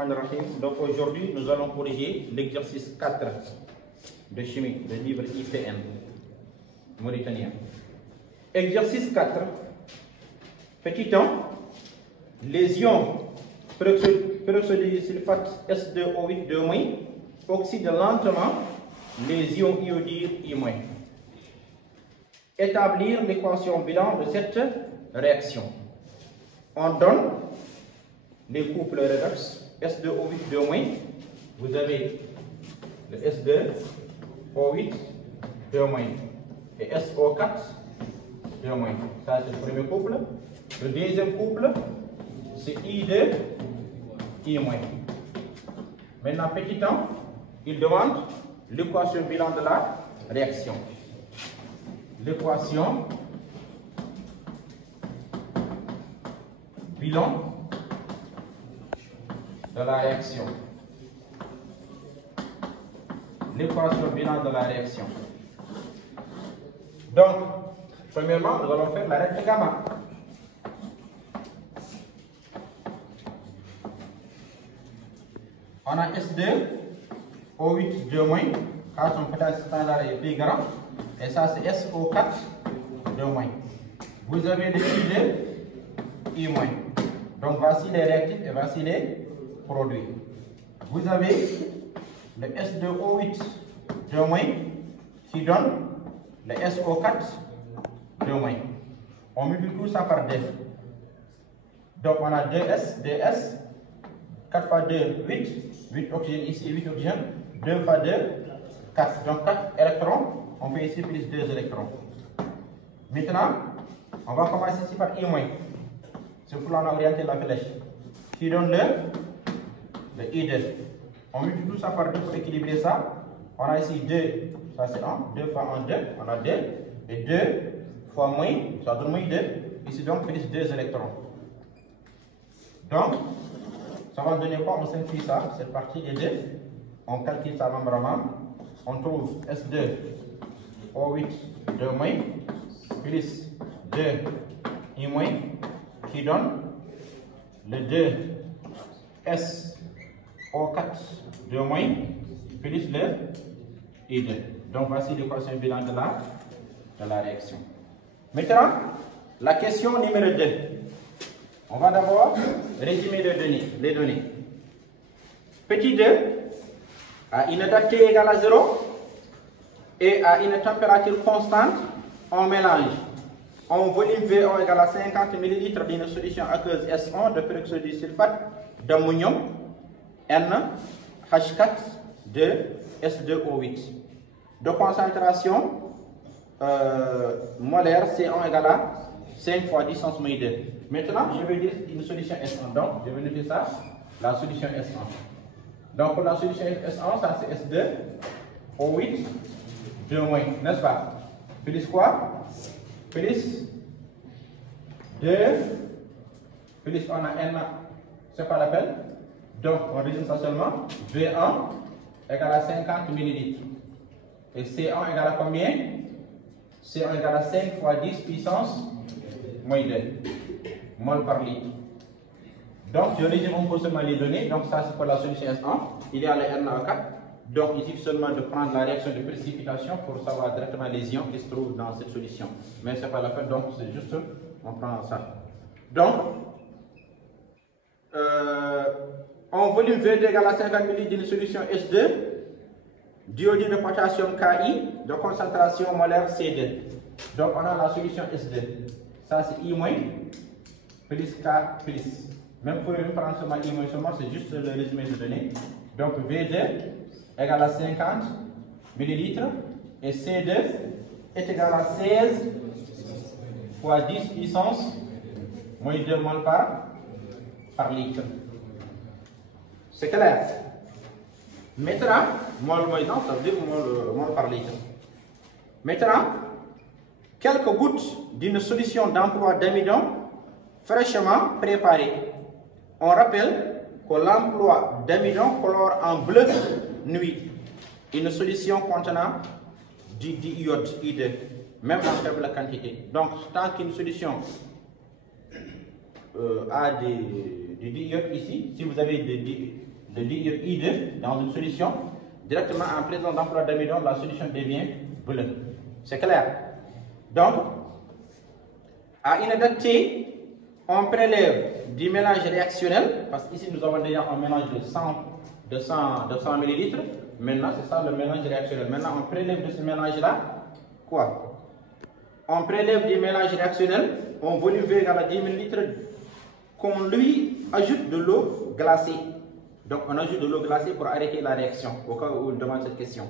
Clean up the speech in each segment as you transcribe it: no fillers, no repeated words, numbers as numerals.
Bismillahirrahmanirrahim. Donc aujourd'hui, nous allons corriger l'exercice 4 de chimie, le livre IPN mauritanien. Exercice 4. Petit 1. Les ions peroxyde de sulfate S2O8 oxydent lentement les ions iodure I-. Établir l'équation bilan de cette réaction. On donne les couples redox S2O8 vous avez le S2O8 et SO4 ça c'est le premier couple. Le deuxième couple c'est I2 I-. Maintenant petit 1, il demande l'équation bilan de la réaction. L'équation bilan de la réaction. L'équation bilan de la réaction. Donc, premièrement, nous allons faire la règle gamma. On a S2O8 car son potentiel standard est plus grand, et ça c'est SO4 Vous avez le I2 I-. Donc voici les réactifs et voici les produits. Vous avez le S2O8 qui donne le SO4 On multiplie tout ça par 2. Donc on a 2S, 2S, 4 fois 2, 8 oxygènes ici, 8 oxygènes, 2 fois 2, 4. Donc 4 électrons, on fait ici plus 2 électrons. Maintenant, on va commencer ici par I-. C'est pour là qu'on a orienté la flèche. Qui donne le I2. On multiplie tout ça par 2 pour équilibrer ça. On a ici 2, ça c'est 1, 2 fois 1, 2, on a 2. Et 2 fois moins, ça donne moins 2. Ici donc plus 2 électrons. Donc, ça va donner quoi? On simplifie ça, cette partie est 2. On calcule ça membre à membre. On trouve S2O8 plus 2 I- qui donne le 2SO4 plus le I2. Donc voici l'équation bilan de la réaction. Maintenant, la question numéro 2. On va d'abord résumer les données. Petit 2, à une date T égale à 0 et à une température constante, on mélange un volume V1 égale à 50 ml d'une solution aqueuse S1 de peroxyde de sulfate d'ammonium NH4 de S2O8. De concentration molaire C1 égale à 5 fois 10 × 2. Maintenant, je vais dire une solution S1. Donc, je vais noter ça, la solution S1. Donc, pour la solution S1, ça c'est S2O8 n'est-ce pas? Plus quoi? Plus 2, plus on a N, c'est pas la peine. Donc, on résume ça seulement. V1 égale à 50 ml. Et C1 égale à combien? C1 égale à 5 fois 10 puissance moins 2 mol par litre. Donc, je résume un peu seulement les données. Donc, ça c'est pour la solution S1. Il y a le NA4. Donc, il suffit seulement de prendre la réaction de précipitation pour savoir directement les ions qui se trouvent dans cette solution. Mais ce n'est pas la peine, donc c'est juste, on prend ça. Donc, en volume V2 égale à 50 ml d'une solution S2, d'iodure de potassium Ki, de concentration molaire C2. Donc, on a la solution S2. Ça, c'est I- plus K plus. Même pour prendre seulement I- seulement, c'est juste le résumé de données. Donc, V2 égale à 50 ml et C2 est égal à 16 fois 10 puissance moins 2 mol par litre. C'est clair? Maintenant, mol moins 1, ça veut dire mol par litre. Maintenant, quelques gouttes d'une solution d'emploi d'amidon fraîchement préparée. On rappelle que l'emploi d'amidon colore en bleu nuit une solution contenant du diiode I2, même en faible quantité. Donc, tant qu'une solution a du diiode ici, si vous avez de diiode I2 dans une solution, directement en présence d'emploi d'amidon, la solution devient bleue. C'est clair? Donc, à une date T, on prélève du mélange réactionnel, parce qu'ici nous avons déjà un mélange de 100 ml. Maintenant, c'est ça le mélange réactionnel. Maintenant, on prélève de ce mélange-là quoi? On prélève du mélange réactionnel, un volume V égale à 10 ml, qu'on lui ajoute de l'eau glacée. Donc, on ajoute de l'eau glacée pour arrêter la réaction, au cas où on demande cette question.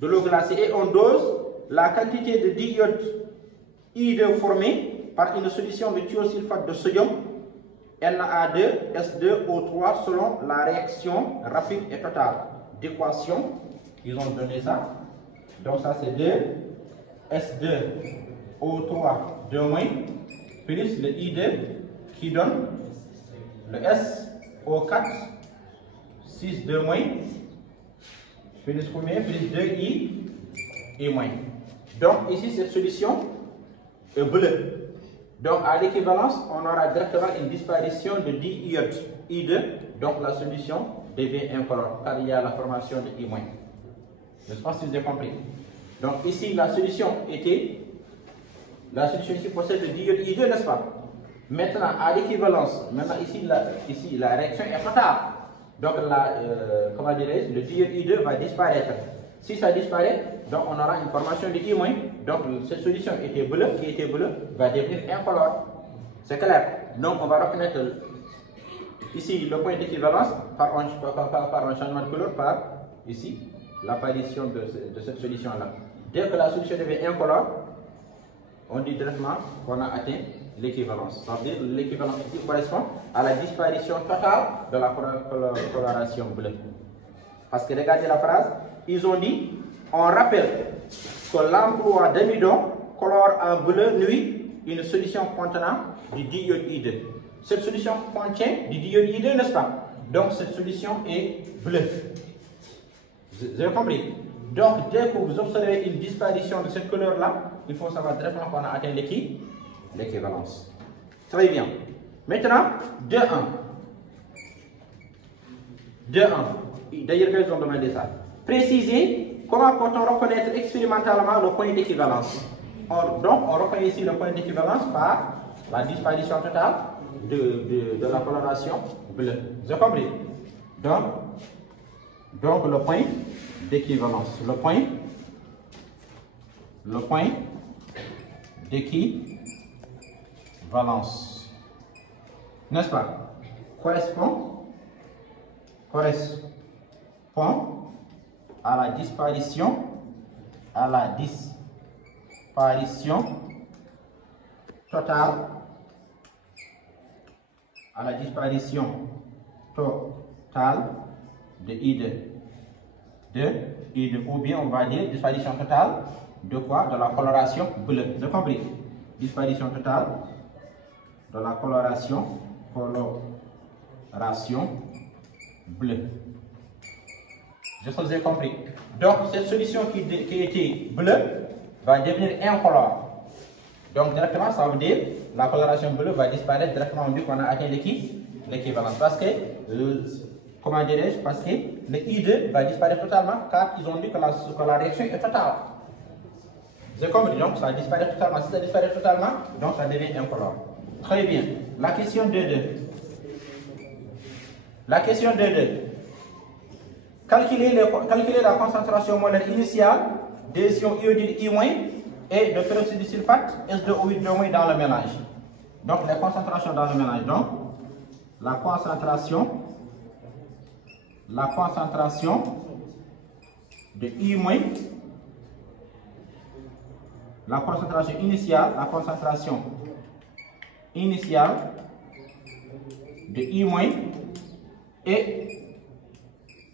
De l'eau glacée et on dose la quantité de diiode I2 formée par une solution de thiosulfate de sodium Na2 S2O3 selon la réaction rapide et totale d'équation. Ils ont donné ça. Donc ça c'est 2 S2O3 2- plus le I2 qui donne le SO4 6 2- plus combien? Plus 2I et moins. Donc ici cette solution est bleue. Donc à l'équivalence, on aura directement une disparition de diiode I2. Donc la solution devient incolore car il y a la formation de I-. Je ne sais pas si vous avez compris. Donc ici la solution ici possède le diiode I2, n'est-ce pas? Maintenant à l'équivalence, ici la réaction est totale. Donc le diiode I2 va disparaître. Si ça disparaît, donc on aura une formation de I-. Donc cette solution qui était bleue va devenir incolore. C'est clair? Donc on va reconnaître ici le point d'équivalence par un changement de couleur, par ici l'apparition de cette solution-là. Dès que la solution devient incolore, on dit directement qu'on a atteint l'équivalence. Ça veut dire que l'équivalence ici correspond à la disparition totale de la coloration bleue. Parce que regardez la phrase, ils ont dit, on rappelle que l'emploi d'amidon colore en bleu nuit une solution contenant du diiode I2. Cette solution contient du diiode I2, n'est-ce pas? Donc cette solution est bleue. Vous avez compris? Donc dès que vous observez une disparition de cette couleur-là, il faut savoir directement qu'on a atteint l'équivalence. Très bien. Maintenant, 2-1. 2-1. D'ailleurs, ils ont demandé ça. Préciser comment peut-on reconnaître expérimentalement le point d'équivalence. Donc, on reconnaît ici le point d'équivalence par la disparition totale de la coloration bleue. Vous avez compris? Donc le point d'équivalence. Le point d'équivalence. N'est-ce pas? Correspond à la disparition totale de I2. Ou bien on va dire disparition totale de quoi? De la coloration bleue. Vous avez compris? Disparition totale de la coloration bleue. Je sais que vous avez compris. Donc cette solution qui était bleue va devenir incolore. Donc directement ça veut dire la coloration bleue va disparaître directement vu qu'on a atteint l'équivalence. Parce que parce que le I2 va disparaître totalement car ils ont dit que la réaction est totale. Vous avez compris? Donc ça disparaît totalement. Si ça disparaît totalement, donc ça devient incolore. Très bien. La question 2.2. La question 2.2. Calculer la concentration molaire initiale des ions iodide I- et de peroxyde de sulfate S2O8 dans le mélange. Donc les concentrations dans le mélange. Donc la concentration de I-, la concentration initiale de I- et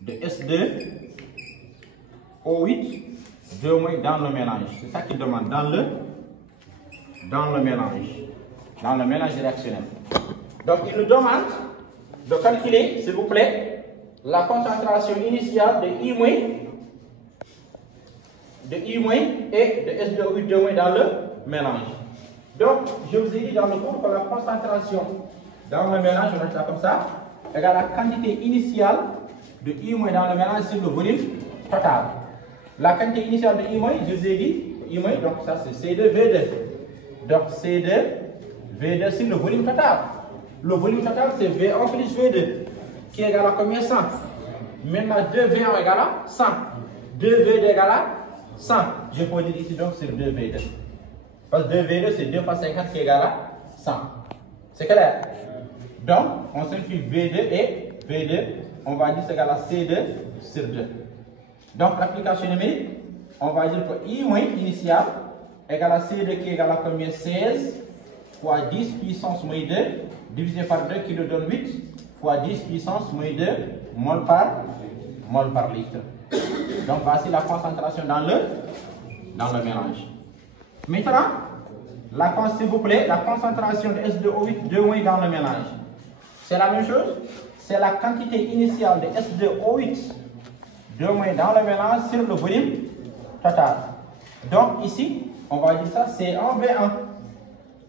de S2O8 dans le mélange. C'est ça qu'il demande, dans le mélange réactionnel. Donc il nous demande de calculer, s'il vous plaît, la concentration initiale de I- et de S2O8 dans le mélange. Donc je vous ai dit dans le cours que la concentration dans le mélange, on va faire comme ça, égale la quantité initiale de I- dans le mélange sur le volume total. La quantité initiale de I-, je vous ai dit, I-, donc ça c'est C2V2. Donc C2, V2 sur le volume total. Le volume total c'est V1 plus V2, qui est égal à combien? 100. Maintenant 2V1 égale à 100. 2V2 égale à 100. Je peux dire ici donc c'est 2V2. Parce que 2V2 c'est 2 fois 50 qui est égal à 100. C'est clair? Donc on simplifie V2 et V2. On va dire c'est égal à C2 sur 2. Donc l'application numérique, on va dire que I- initial égale à C2 qui est égal à combien? 16 fois 10 puissance moins 2 divisé par 2 qui nous donne 8 fois 10 puissance moins 2 mol par litre. Donc voici la concentration dans le mélange. Maintenant, s'il vous plaît, la concentration de S2O8 2- dans le mélange. C'est la même chose. C'est la quantité initiale de S2O8 2- dans le mélange sur le volume total. Donc ici, on va dire ça C1V1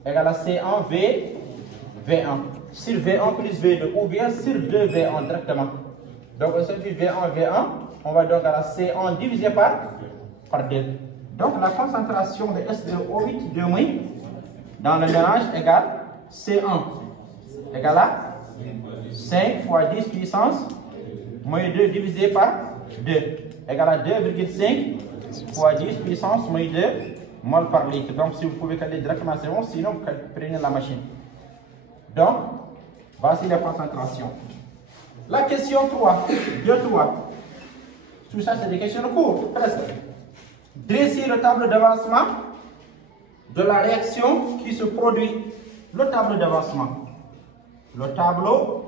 égale à C1V1 sur V1 plus V2 ou bien sur 2V1 directement. Donc on simplifie V1, on va donc à la C1 divisé par 2. Donc la concentration de S2O8 2- dans le mélange égale C1 égale à 5 fois 10 puissance moins 2 divisé par 2 égale à 2,5 fois 10 puissance moins 2 mol par litre. Donc si vous pouvez calculer directement c'est bon, sinon vous prenez la machine. Donc voici la concentration. La question 3, 2-3. Tout ça c'est des questions de cours, presque. Dressez le tableau d'avancement de la réaction qui se produit. Le tableau d'avancement. Le tableau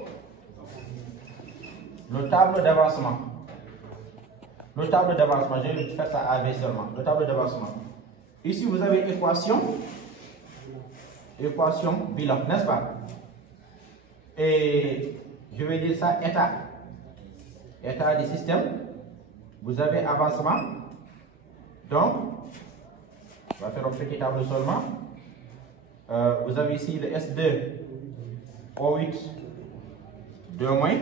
d'avancement. Le tableau d'avancement, je vais faire ça AV seulement. Le tableau d'avancement. Ici, vous avez équation bilan, n'est-ce pas? Et je vais dire ça état du système. Vous avez avancement. Donc, on va faire un petit tableau seulement. Vous avez ici le S2O8 2-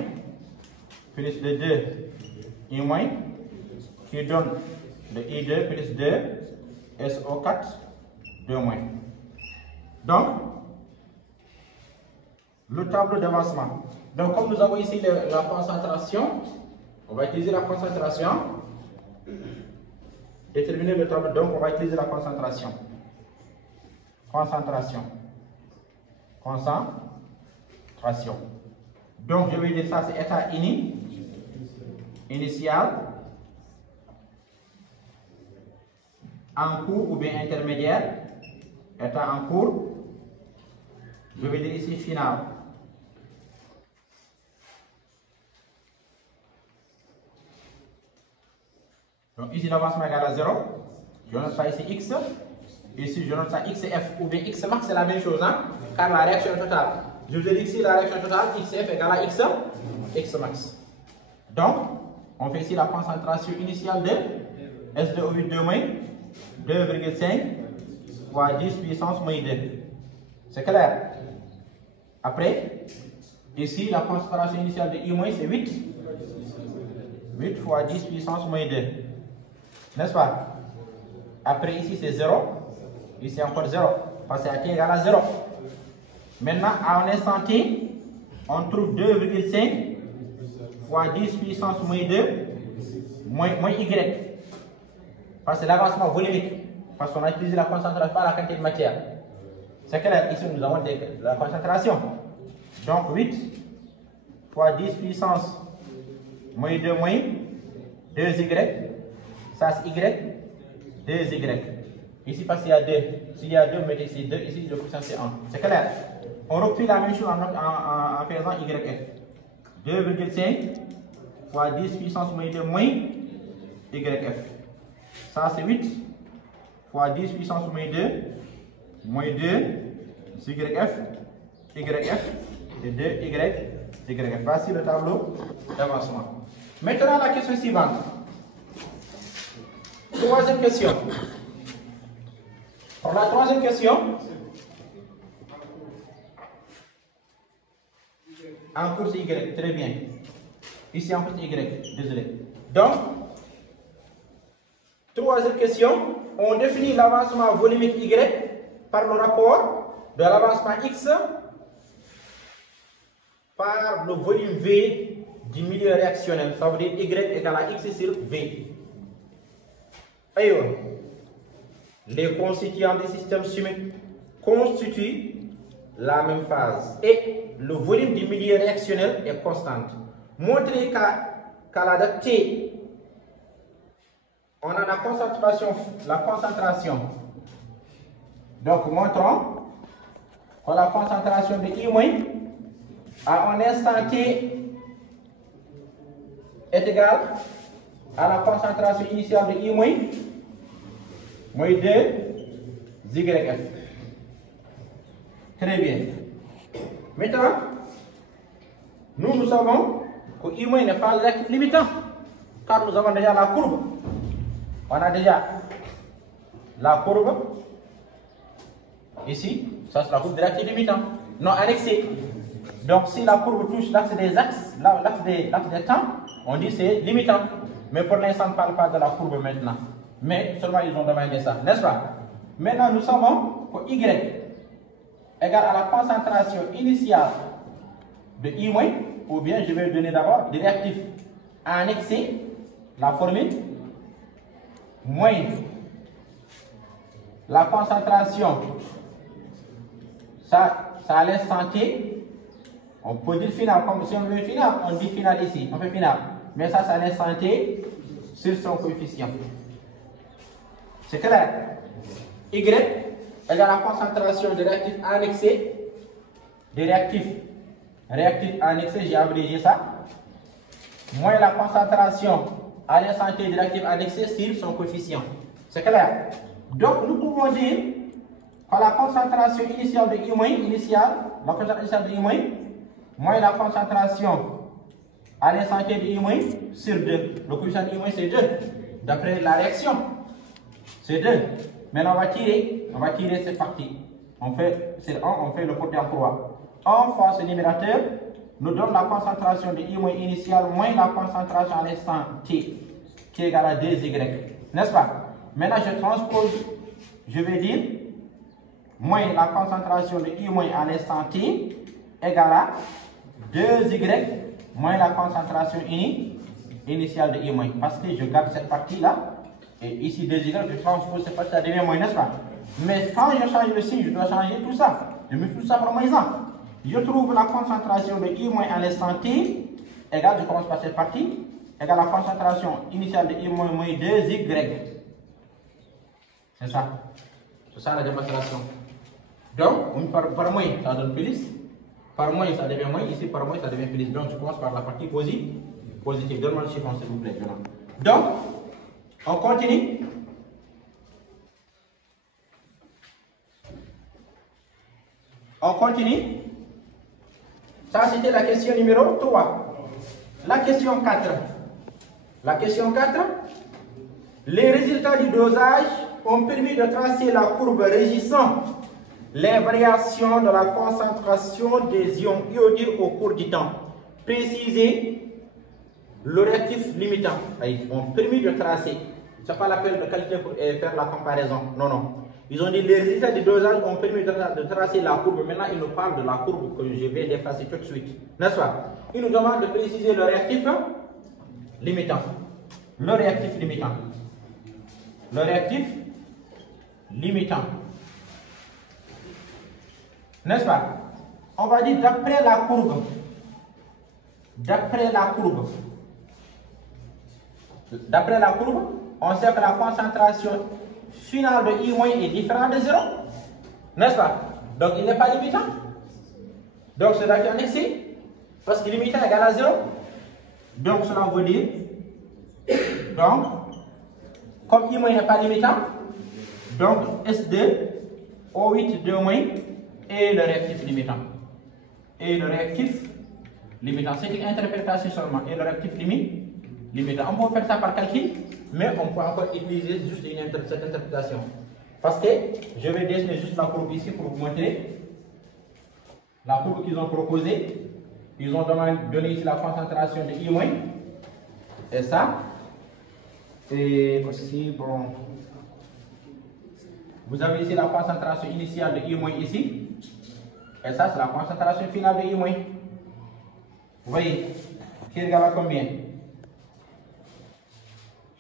plus le 2 I- qui donne le I2 plus 2 SO4 2-. Donc, le tableau d'avancement. Donc, comme nous avons ici la concentration, on va utiliser la concentration. Déterminer le tableau, donc on va utiliser la concentration. Concentration. Donc, je vais dire ça, c'est état initial, en cours ou bien intermédiaire, état en cours, je vais dire ici final. Donc ici l'avancement égale à 0, je note ça ici x, ici je note ça xf ou bien x max c'est la même chose, hein, car la réaction est totale. Je vous ai dit ici la réaction totale xf égale à x max. Donc on fait ici la concentration initiale de S2O8 2- 2,5 fois 10 puissance moins 2. C'est clair? Après, ici la concentration initiale de I- c'est 8 fois 10 puissance moins 2. N'est-ce pas? Après ici c'est 0. Ici encore 0. Parce que T égale à 0. Maintenant, à un instant T, on trouve 2,5 fois 10 puissance moins 2 moins Y. Parce que l'avancement volumique. Parce qu'on a utilisé la concentration par la quantité de matière. C'est clair, ici nous avons la concentration. Donc 8 fois 10 puissance moins 2 moins 2Y. Ça c'est Y, 2Y. Ici parce qu'il y a 2. S'il y a 2, mettez ici 2, ici le coefficient c'est 1. C'est clair? On reprit la même chose en faisant YF. 2,5 fois 10 puissance moins 2 moins YF. Ça c'est 8 fois 10 puissance moins 2 moins 2 YF et 2 YF. Voici le tableau d'avancement. Maintenant la question suivante. Troisième question. Pour la troisième question, en cours c'est Y, très bien. Ici en fait Y, désolé. Donc, troisième question, on définit l'avancement volumique Y par le rapport de l'avancement X par le volume V du milieu réactionnel. Ça veut dire Y égale à X sur V. Ailleurs, les constituants des systèmes chimiques constituent la même phase et le volume du milieu réactionnel est constant. Montrez qu'à la date T, on a la concentration. Donc, montrons que la concentration de I- à un instant T est égale à la concentration initiale de I- moins 2 YF. Très bien. Maintenant, nous savons que I- n'est pas le réactif limitant, car nous avons déjà la courbe. On a déjà la courbe ici, ça c'est la courbe de réactif limitant, non annexée. Donc si la courbe touche l'axe des axes, l'axe des temps, on dit c'est limitant. Mais pour l'instant, on ne parle pas de la courbe maintenant. Mais seulement ils ont demandé ça, n'est-ce pas? Maintenant, nous savons que Y égale à la concentration initiale de I-, ou bien je vais donner d'abord des réactifs annexés, la formule, moins la concentration, ça à l'instant T, on peut dire final, comme si on veut final, on dit final ici, on fait final, mais ça c'est à l'instant T sur son coefficient. C'est clair? Y égale à la concentration de réactifs annexés, des réactifs annexés, j'ai abrégé ça, moins la concentration à l'instant T de réactifs annexés sur son coefficient. C'est clair? Donc nous pouvons dire que la concentration initiale de I-, la concentration initiale de I- moins la concentration à l'instant T de I- sur 2. Le coefficient de I- c'est 2, d'après la réaction. C'est 2. Maintenant on va tirer cette partie. On fait, c'est 1, on fait le côté en croix. 1 fois ce numérateur nous donne la concentration de I- initiale moins la concentration à l'instant T, qui est égale à 2Y. N'est-ce pas? Maintenant je transpose, je vais dire moins la concentration de I- à l'instant T égale à 2Y moins la concentration initiale de I-, parce que je garde cette partie-là, et ici 2Y, je transpose cette partie, ça devient moins, n'est-ce pas? Mais quand je change le signe, je dois changer tout ça. Je mets tout ça par exemple. Je trouve la concentration de I- à l'instant T égale, je commence par cette partie, égale la concentration initiale de I- moins 2Y. C'est ça. C'est ça la démonstration. Donc, par moins, ça donne plus. Par moins, ça devient moins. Ici, par moins, ça devient plus. Donc, je commence par la partie positive. Donne-moi le chiffre, s'il vous plaît. Donc, on continue. On continue. Ça, c'était la question numéro 3. La question 4. La question 4. Les résultats du dosage ont permis de tracer la courbe régissant les variations de la concentration des ions iodures au cours du temps. Préciser le réactif limitant. Ils ont permis de tracer. Ce n'est pas la peine de calculer pour faire la comparaison. Non, non. Ils ont dit les résultats du dosage ont permis de tracer la courbe. Maintenant, ils nous parlent de la courbe que je vais déplacer tout de suite. N'est-ce pas? Ils nous demandent de préciser le réactif limitant. Le réactif limitant. Le réactif limitant. N'est-ce pas? On va dire d'après la courbe. D'après la courbe. D'après la courbe, on sait que la concentration finale de I- est différente de 0. N'est-ce pas? Donc il n'est pas limitant. Donc cela qui est annexé. Parce que limitant égale à 0. Donc cela veut dire. Donc, comme I- n'est pas limitant, donc S2, O8, 2- est le réactif limitant. Et le réactif limitant, c'est une interprétation seulement. Et le réactif limitant. On peut faire ça par calcul, mais on peut encore utiliser juste cette interprétation. Parce que je vais dessiner juste la courbe ici pour vous montrer la courbe qu'ils ont proposée. Ils ont donné ici la concentration de I-, et ça. Et aussi, bon, vous avez ici la concentration initiale de I- ici. Et ça, c'est la concentration finale de I-. Vous voyez, qui est égal à combien?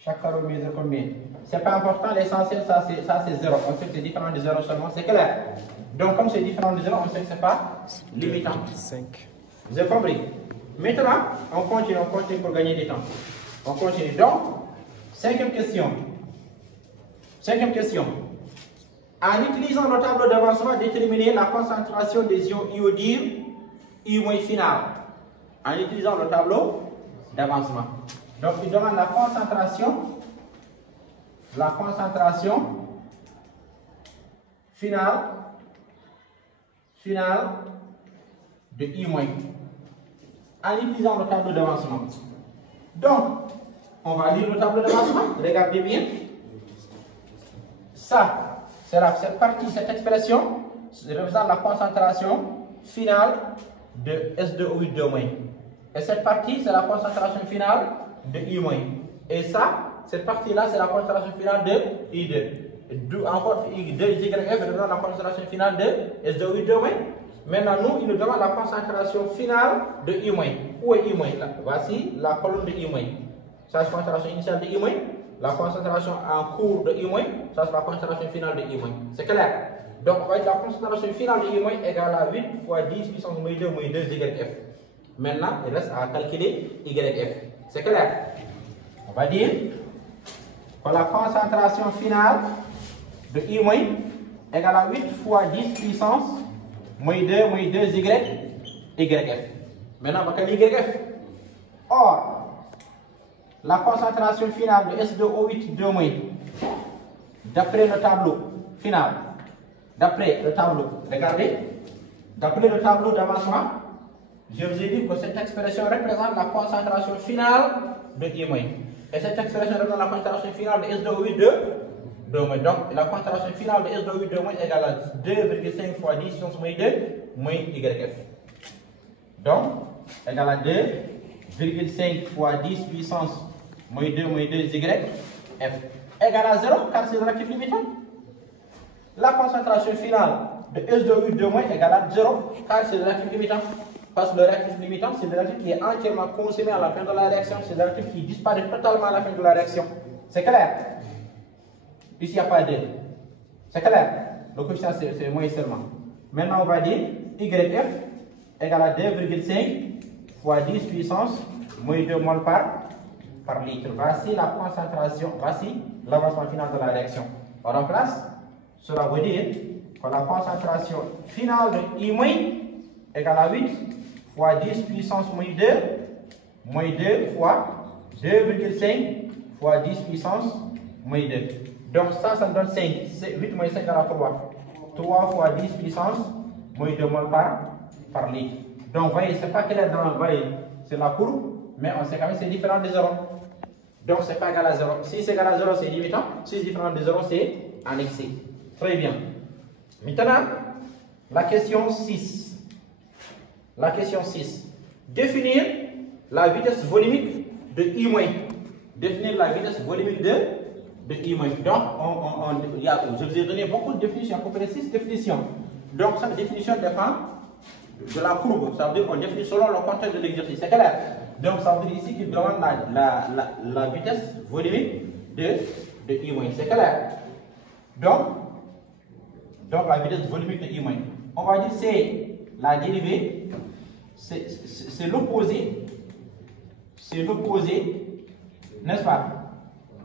Chaque carreau mesure combien? C'est pas important, l'essentiel, ça c'est 0. On sait que c'est différent de 0 seulement, c'est clair. Donc, comme c'est différent de 0, on sait que c'est pas limitant. 5. Vous avez compris? Maintenant, on continue pour gagner du temps. On continue. Donc, cinquième question. En utilisant le tableau d'avancement, déterminer la concentration des ions iodines I- finale. En utilisant le tableau d'avancement. Donc, il demande la concentration finale de I-. En utilisant le tableau d'avancement. Donc, on va lire le tableau d'avancement. Regardez bien. Ça, c'est cette partie, cette expression représente la concentration finale de S2O8-2-. Et cette partie, c'est la concentration finale de I-. Et ça, cette partie-là, c'est la concentration finale de I2. Encore I2YF représente la concentration finale de S2O8-2-. Maintenant, nous, il nous demande la concentration finale de I-. Où est I-? Voici la colonne de I-. Ça, c'est la concentration initiale de I-. La concentration en cours de I-, ça c'est la concentration finale de I-. C'est clair? Donc, on va dire la concentration finale de I- égale à 8 fois 10 puissance moins 2 YF. Maintenant, il reste à calculer YF. C'est clair? On va dire que la concentration finale de I- égale à 8 fois 10 puissance moins 2 YF. Maintenant, on va calculer YF. Or, la concentration finale de S2O8-2-, d'après le tableau final, regardez, d'après le tableau d'avancement, je vous ai dit que cette expression représente la concentration finale de I-. Et cette expression représente la concentration finale de S2O8-2-. Donc, la concentration finale de S2O8-2- égale à 2,5 fois 10 puissance moins 2 YF. Donc, égale à 2,5 fois 10 puissance moins 2 YF égale à 0 car c'est le réactif limitant. La concentration finale de S2O8-2- égale à 0 car c'est le réactif limitant. Parce que le réactif limitant, c'est le réactif qui est entièrement consommé à la fin de la réaction. C'est le réactif qui disparaît totalement à la fin de la réaction. C'est clair? Ici, il n'y a pas de. C'est clair? Le coefficient, c'est moins seulement. Maintenant, on va dire YF égale à 2,5 fois 10 puissance moins 2 mol par litre. Voici la concentration, voici l'avancement final de la réaction. On remplace, cela veut dire que la concentration finale de I- égale à 8 fois 10 puissance moins 2 fois 2,5 fois 10 puissance moins 2. Donc ça me donne 5. 8 moins 5 égale à 3. 3 fois 10 puissance moins 2 mol par litre. Donc vous voyez, c'est pas clair dans le voyez, c'est la courbe, mais on sait quand même que c'est différent de 0. Donc c'est pas égal à 0. Si c'est égal à 0, c'est limitant. Si c'est différent de 0, c'est annexé. Très bien. Maintenant, la question 6. La question 6. Définir la vitesse volumique de I-. Définir la vitesse volumique de I-. Donc, je vous ai donné beaucoup de définitions, à peu près 6 définitions. Donc, cette définition dépend de la courbe. Ça veut dire qu'on définit selon le contexte de l'exercice. C'est clair? Donc, ça veut dire ici qu'il demande la vitesse volumique de I-. C'est clair? Donc, la vitesse volumique de I-. On va dire c'est la dérivée, c'est l'opposé, n'est-ce pas?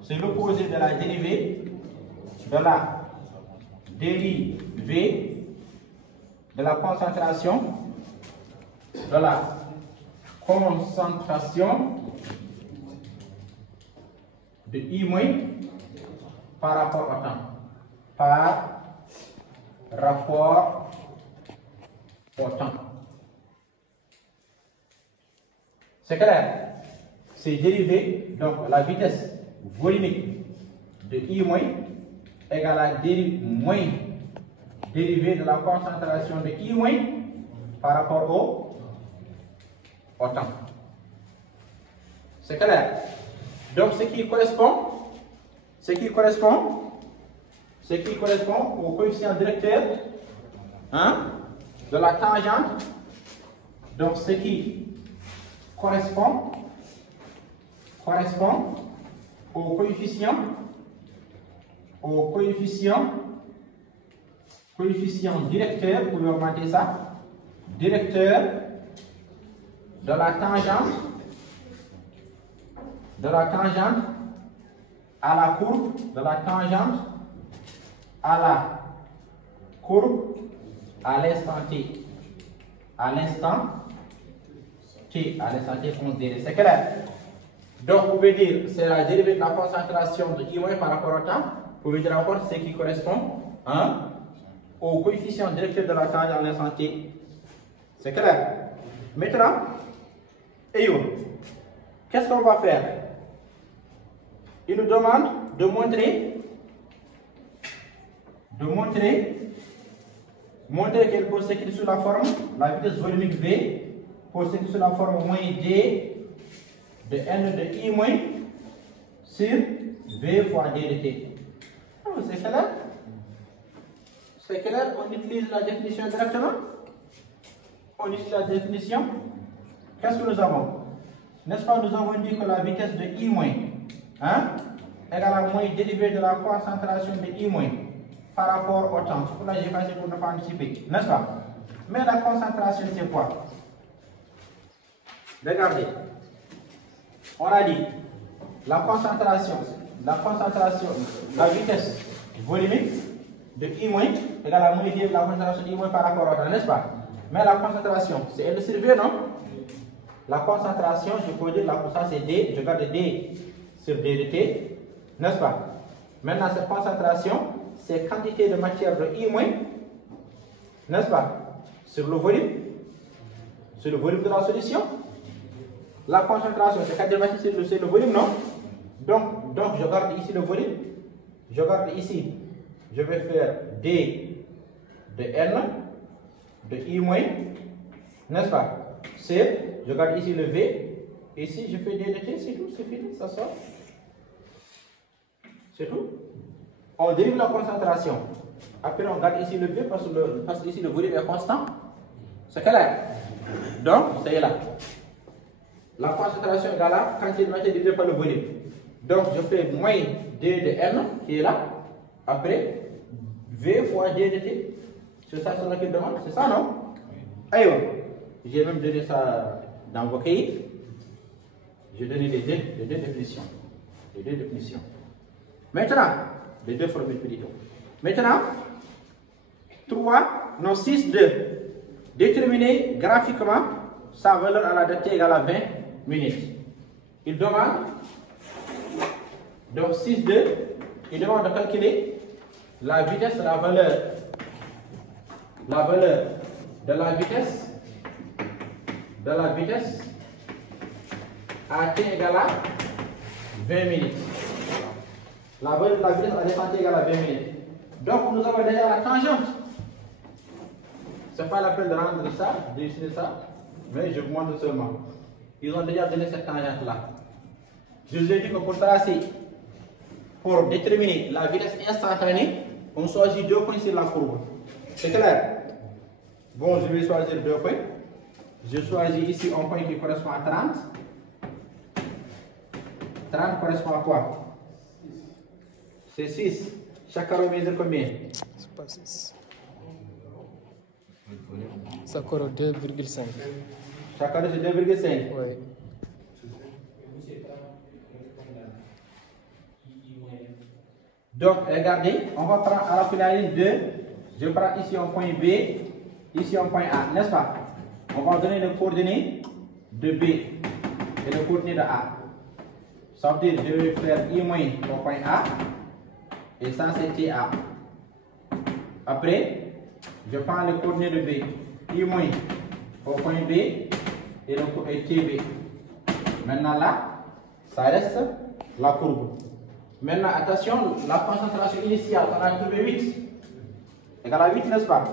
C'est l'opposé de la dérivée de la concentration de I- par rapport au temps. Par rapport au temps. C'est clair? C'est dérivé, donc la vitesse volumique de I- égale à dérivée de la concentration de I- par rapport autant. C'est clair? Donc, ce qui correspond au coefficient directeur, hein, de la tangente. Donc, ce qui correspond au coefficient directeur, pour augmenter ça, directeur de la tangente à la courbe, de la tangente à la courbe à l'instant t. À l'instant t considéré. C'est clair? Donc, vous pouvez dire, c'est la dérivée de la concentration de I- par rapport au temps. Vous pouvez dire encore ce qui correspond, hein, au coefficient directeur de la tangente à l'instant t. C'est clair? Maintenant, qu'est-ce qu'on va faire? Il nous demande de montrer qu'elle peut s'écrire sous la forme, la vitesse volumique V, peut s'écrire sous la forme moins D de N de I- sur V fois D de T. C'est clair? C'est clair? On utilise la définition directement? On utilise la définition. Qu'est-ce que nous avons? N'est-ce pas, nous avons dit que la vitesse de I- hein, égale à moins dérivée de la concentration de I- par rapport au temps. C'est pour là que j'ai passé pour ne pas anticiper, n'est-ce pas? Mais la concentration, c'est quoi? Regardez. On a dit la concentration, la vitesse volumique de I- égale à moins dérivée de la concentration de I- par rapport au temps, n'est-ce pas? Mais la concentration, c'est L sur V, non? La concentration, je peux dire, ça c'est D, je garde D sur D de T, n'est-ce pas? Maintenant, cette concentration, c'est quantité de matière de I-, n'est-ce pas? Sur le volume de la solution. La concentration, c'est quantité de matière sur le volume, non? Donc, je garde ici le volume. Je garde ici, je vais faire D de N, de I-, n'est-ce pas? Je garde ici le V, ici je fais D de T, c'est tout, c'est fini, ça sort. C'est tout. On dérive la concentration. Après, on garde ici le V parce que ici le volume est constant. C'est clair? Donc, c'est là. La concentration est là, quantité de matière divisée par le volume. Donc, je fais moins D de N qui est là. Après, V fois D de T. C'est ça sur laquelle demande? C'est ça, non? Allez, j'ai même donné ça dans vos cahiers. J'ai donné les deux définitions. Les deux définitions. Maintenant, les deux formules plutôt. Maintenant, 6.2. Déterminer graphiquement sa valeur à la date t égale à 20 minutes. Il demande, donc 6.2, il demande de calculer la vitesse, la valeur de la vitesse à t égale à 20 minutes. La valeur de la vitesse à t égale à 20 minutes. Donc nous avons déjà la tangente. Ce n'est pas la peine de rendre ça, d'écrire ça, mais je vous montre seulement. Ils ont déjà donné cette tangente-là. Je vous ai dit que pour déterminer la vitesse instantanée, on choisit 2 points sur la courbe. C'est clair? Bon, je vais choisir 2 points. Je choisis ici un point qui correspond à 30. 30 correspond à quoi? C'est 6. Chaque carreau mesure combien? C'est pas 6. Ça correspond à 2,5. Chaque carreau c'est 2,5. Oui. Donc, regardez, on va prendre à la finale 2. Je prends ici un point B, ici un point A, n'est-ce pas? On va donner les coordonnées de B et les coordonnées de A. Ça veut dire que je vais faire I- au point A et ça c'est TA. Après, je prends les coordonnées de B, I- au point B et TB. Maintenant là, ça reste la courbe. Maintenant, attention, la concentration initiale, on a trouvé 8. Égale à 8, n'est-ce pas?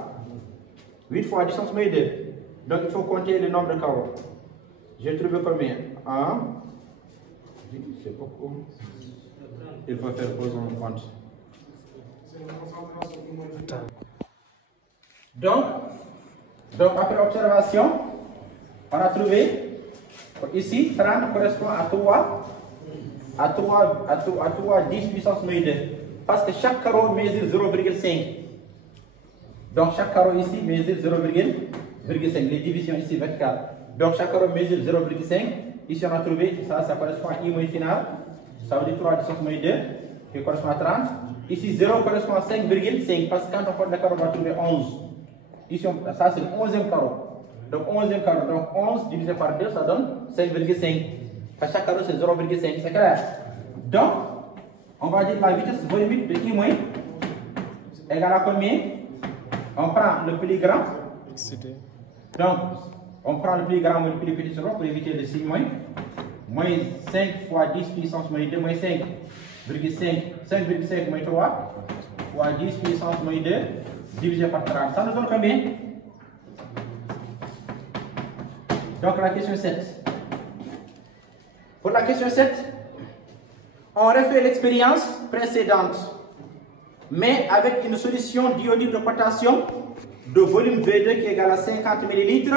8 fois distance moins 2. Donc, il faut compter le nombre de carreaux. J'ai trouvé combien? 1. C'est beaucoup. Il faut faire pause en compte. Donc, après observation, on a trouvé ici 30 correspond à 3 10 puissance moins 2. Parce que chaque carreau mesure 0,5. Donc chaque carreau ici mesure 0,5. Les divisions ici verticales. Donc chaque carreau mesure 0,5. Ici on a trouvé, ça correspond à I moins final. Ça veut dire 3 puissance moins 2 qui correspond à 30. Ici 0 correspond à 5,5 parce que quand on compte le carreau on va trouver 11. Ici ça c'est le 11e carreau. Donc 11e carreau, donc 11 divisé par 2 ça donne 5,5. Chaque carreau c'est 0,5, c'est clair. Donc on va dire la vitesse volumique de I moins égale à combien? On prend le plus grand. Donc on prend le plus grand multiplié par le petit pour éviter le signe moins. Moins 5 fois 10 puissance moins 2 moins 5,5 moins 3 fois 10 puissance moins 2 divisé par 30. Ça nous donne combien? Donc la question 7. Pour la question 7, on refait l'expérience précédente, mais avec une solution d'iodure de potassium de volume V2 qui est égal à 50 ml.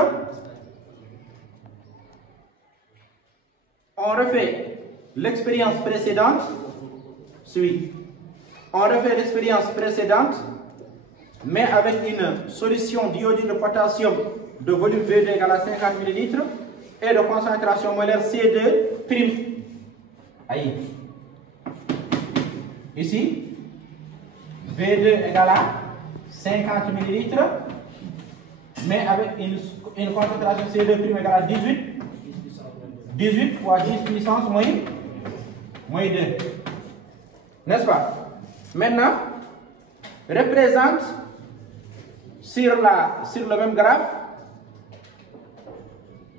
On refait l'expérience précédente. On refait l'expérience précédente, mais avec une solution d'iodure de potassium de volume V2 égal à 50 ml et de concentration molaire C2 prime. Aïe. Ici, V2 égale à 50 ml, mais avec une concentration C2 prime égale à 18. 18 fois 10 puissance moins 2. N'est-ce pas? Maintenant, représente sur le même graphe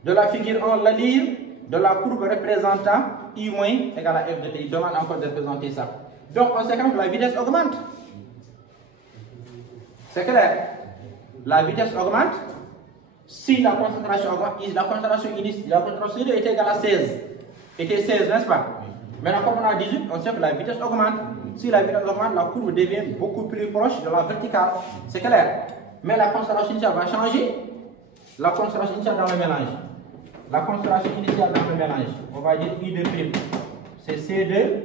de la figure 1 la ligne de la courbe représentant I moins égale à F de t. Il demande encore de représenter ça. Donc, on sait que la vitesse augmente. C'est clair? La vitesse augmente. Si la concentration augmente, la concentration était égale à 16. Était 16, n'est-ce pas? Maintenant, comme on a 18, on sait que la vitesse augmente. Si la vitesse augmente, la courbe devient beaucoup plus proche de la verticale. C'est clair? Mais la concentration initiale va changer. La concentration initiale dans le mélange. La concentration initiale dans le mélange, on va dire I2', c'est C2',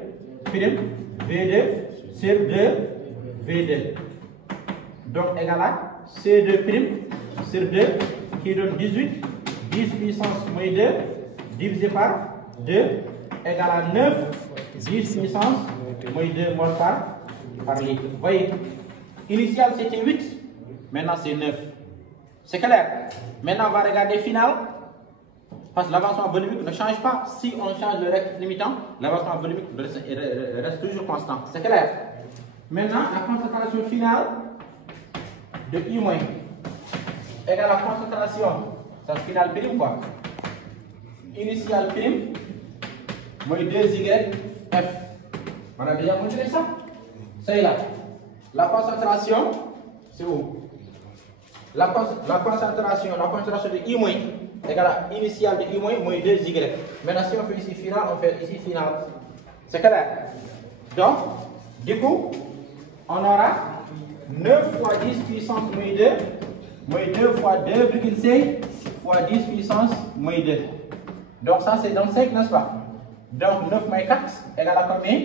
V2 sur 2, V2. Donc égal à C2' sur 2 qui donne 18, 10 puissance moins 2 divisé par 2 égal à 9, 10 puissance moins 2 mol par litre. Vous voyez, initial c'était 8, maintenant c'est 9. C'est clair? Maintenant on va regarder final. Parce que l'avancement volumique ne change pas. Si on change le rectangle limitant, l'avancement volumique reste toujours constant. C'est clair? Maintenant, la concentration finale de I- égale à la concentration, ça se finale prime quoi? Initiale prime, moins 2Y, F. On a déjà montré ça? C'est là. La concentration, c'est où? La concentration de I- égale à initiale de I- moins 2Y. Maintenant, si on fait ici final, on fait ici final. C'est clair? Donc, du coup, on aura 9 fois 10 puissance moins 2, moins 2 fois 2,5 fois 10 puissance moins 2. Donc, ça, c'est dans 5, n'est-ce pas? Donc, 9 moins 4 égale à combien?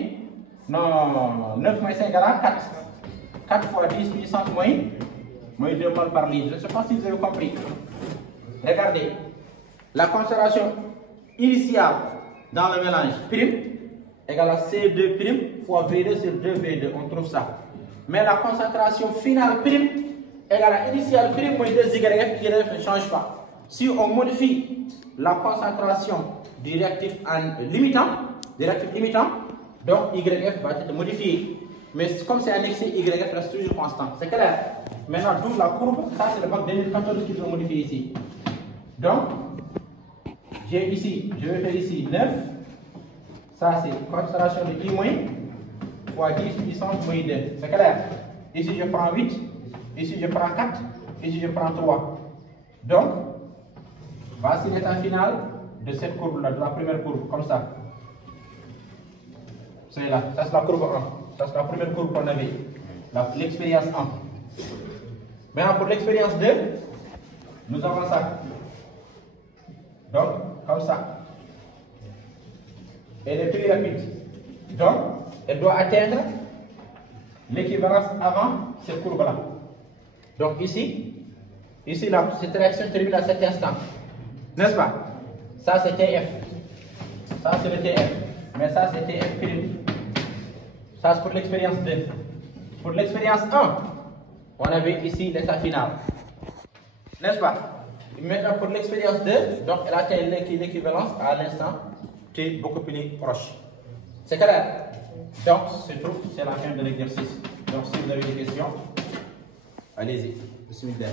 Non, 9 moins 5 égale à 4. 4 fois 10 puissance moins 2 mol par litre. Je ne sais pas si vous avez compris. Regardez, la concentration initiale dans le mélange prime égale à C2 prime fois V2 sur 2V2. On trouve ça. Mais la concentration finale prime égale à initiale prime moins 2YF qui ne change pas. Si on modifie la concentration du réactif limitant, donc YF va être modifié. Mais comme c'est un excès, YF reste toujours constant. C'est clair? Maintenant, d'où la courbe, ça c'est le bac 2014 qui sont modifié ici. Donc, j'ai ici, je vais faire ici 9. Ça c'est concentration de I- fois 10 puissance moins 2. C'est clair? Ici je prends 8, ici je prends 4, ici je prends 3. Donc, voici l'état final de cette courbe-là, de la première courbe, comme ça. C'est là, ça c'est la courbe 1. Ça c'est la première courbe qu'on avait. L'expérience 1. Maintenant pour l'expérience 2, nous avons ça. Donc, comme ça. Elle est plus rapide. Donc, elle doit atteindre l'équivalence avant cette courbe-là. Donc ici là, cette réaction termine à cet instant. N'est-ce pas? Ça c'est TF. Ça c'est le TF. Mais ça c'est TF prime. Ça c'est pour l'expérience 2. Pour l'expérience 1, on avait ici l'état final. N'est-ce pas? Maintenant pour l'expérience 2, donc elle atteint l'équivalence à l'instant T beaucoup plus proche. C'est clair? Donc c'est la fin de l'exercice. Donc si vous avez des questions, allez-y. Bismillah.